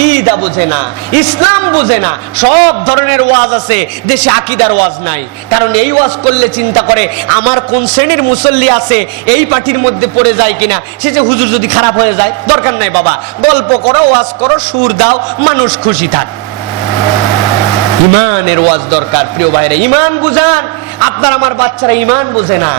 আকিদা না, ইসলাম বোঝে না, সব ধরনের ওয়াজ আছে, দেশে আকিদার ওয়াজ নাই। কারণ এই ওয়াজ করলে চিন্তা করে, আমার কোন শ্রেণির মুসল্লি আছে, এই পার্টির মধ্যে পড়ে যায় কিনা? সে যে হুজুর যদি খারাপ হয়ে যায়, দরকার নাই বাবা। গল্প করো, ওয়াজ করো, সুর দাও, মানুষ খুশি থাক। ইমানের ওয়াজ দরকার, প্রিয় ভাইরা, ইমান বুঝান আপনার আমার বাচ্চারা ইমান বুঝে না।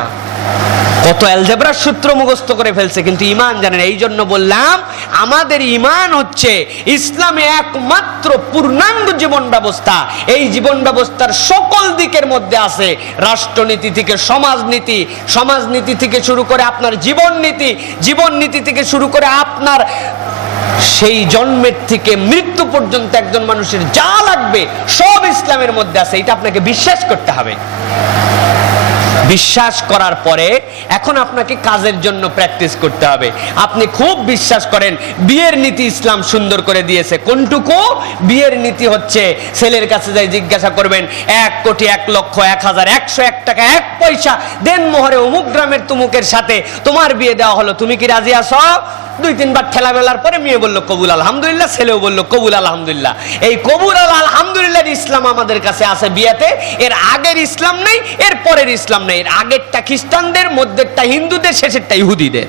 কত অ্যালজেব্রার সূত্র মুখস্থ করে ফেলছে, কিন্তু ইমান জানেন এই জন্য বললাম, আমাদের ইমান হচ্ছে ইসলামে একমাত্র পূর্ণাঙ্গ জীবন ব্যবস্থা। এই জীবন ব্যবস্থার সকল দিকের মধ্যে আছে রাষ্ট্রনীতি থেকে সমাজনীতি সমাজনীতি থেকে শুরু করে আপনার জীবন নীতি জীবন নীতি থেকে শুরু করে আপনার সেই জন্মের থেকে মৃত্যু পর্যন্ত একজন মানুষের যা লাগবে সব ইসলামের মধ্যে আছে। এটা আপনাকে বিশ্বাস করতে হবে। বিশ্বাস করার পরে এখন আপনাকে কাজের জন্য প্র্যাকটিস করতে হবে। আপনি খুব বিশ্বাস করেন, বিয়ের নীতি ইসলাম সুন্দর করে দিয়েছে। কোনটুকু? বিয়ের নীতি হচ্ছে, ছেলের কাছে যাই জিজ্ঞাসা করবেন, এক কোটি এক লক্ষ এক হাজার একশো এক টাকা এক পয়সা, দেন মোহরে অমুক গ্রামের তুমুকের সাথে, তোমার বিয়ে দেওয়া হলো, তুমি কি রাজি আছো? দুই তিনবার ঠেলা মেলার পরে মেয়ে বলল, কবুল, আলহামদুলিল্লাহ। ছেলেও বলল, কবুল, আলহামদুলিল্লাহ। এই কবুল, আল, আলহামদুলিল্লাহ ইসলাম আমাদের কাছে আছে বিয়েতে, এর আগের ইসলাম নেই, এর পরের ইসলাম নেই। এর আগেরটা খ্রিস্টানদের, মধ্যেরটা হিন্দুদের, শেষেরটা ইহুদিদের।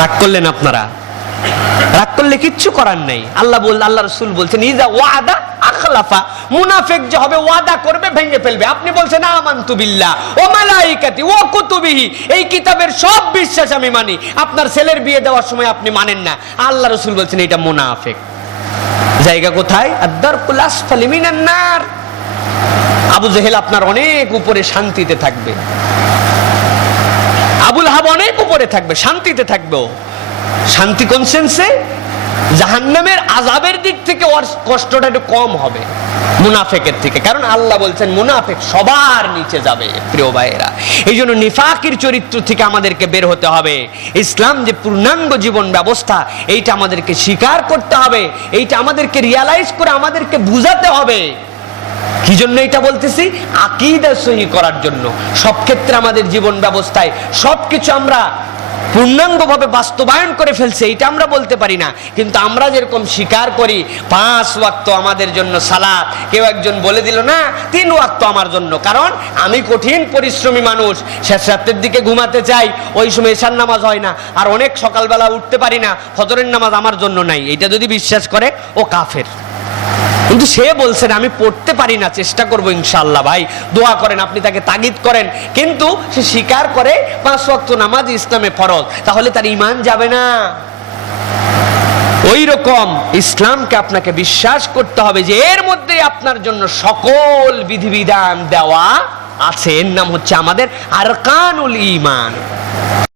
রাগ করলেন আপনারা? রাগ করলে কিচ্ছু করার নেই। আল্লাহ বল আল্লাহ রসুল বলছেন, ইজা ওয়াদা আখলাফা। মুনাফিক যে হবে ওয়াদা করবে, ভেঙে ফেলবে। আপনি বলছেন, আমান্তু ও মালাইকাতি ও কুতুবিহি। এই কিতাবের সব বিশ্বাস আমি মানি। আপনার ছেলের বিয়ে দেওয়ার সময় আপনি মানেন না। আল্লাহ রসুল বলছেন, এটা মুনাফিক। জায়গা কোথায়? আদারকুল আসফালি মিনান নার। আবু জেহেল আপনার অনেক উপরে শান্তিতে থাকবে। আবুল হাব অনেক উপরে থাকবে, শান্তিতে থাকবে ও। শান্তি কোন সেন্সে জাহান্নামের আজাবের দিক থেকে ওর কষ্টটা একটু কম হবে, মুনাফেকের থেকে। কারণ আল্লাহ বলছেন, মুনাফেক সবার নিচে যাবে, প্রিয় ভাইয়েরা। এই জন্য নিফাকির চরিত্র থেকে আমাদেরকে বের হতে হবে। ইসলাম যে পূর্ণাঙ্গ জীবন ব্যবস্থা, এইটা আমাদেরকে স্বীকার করতে হবে। এইটা আমাদেরকে রিয়ালাইজ করে আমাদেরকে বুঝাতে হবে। কি জন্য এটা বলতেছি? আকিদা সহি করার জন্য। সব ক্ষেত্রে আমাদের জীবন ব্যবস্থায় সবকিছু আমরা পূর্ণাঙ্গভাবে বাস্তবায়ন করে ফেলছে, এটা আমরা বলতে পারি না। কিন্তু আমরা যেরকম স্বীকার করি, পাঁচ ওয়াক্ত আমাদের জন্য সালাত, কেউ একজন বলে দিল, না, তিন ওয়াক্ত আমার জন্য। কারণ আমি কঠিন পরিশ্রমী মানুষ, শেষ রাত্রের দিকে ঘুমাতে চাই, ওই সময় এশার নামাজ হয় না। আর অনেক সকালবেলা উঠতে পারি না, ফজরের নামাজ আমার জন্য নাই। এটা যদি বিশ্বাস করে, ও কাফের। কিন্তু সে বলছেন আমি পড়তে পারি না, চেষ্টা করব ইনশাল্লাহ ভাই। দোয়া করেন, আপনি তাকে তাগিদ করেন। কিন্তু সে স্বীকার করে পাঁচ ওয়াক্ত নামাজ ইসলামে ফরজ। তাহলে তার ইমান যাবে না। ওই রকম ইসলামকে আপনাকে বিশ্বাস করতে হবে যে, এর মধ্যে আপনার জন্য সকল বিধিবিধান দেওয়া আছে। এর নাম হচ্ছে আমাদের আরকানুল ইমান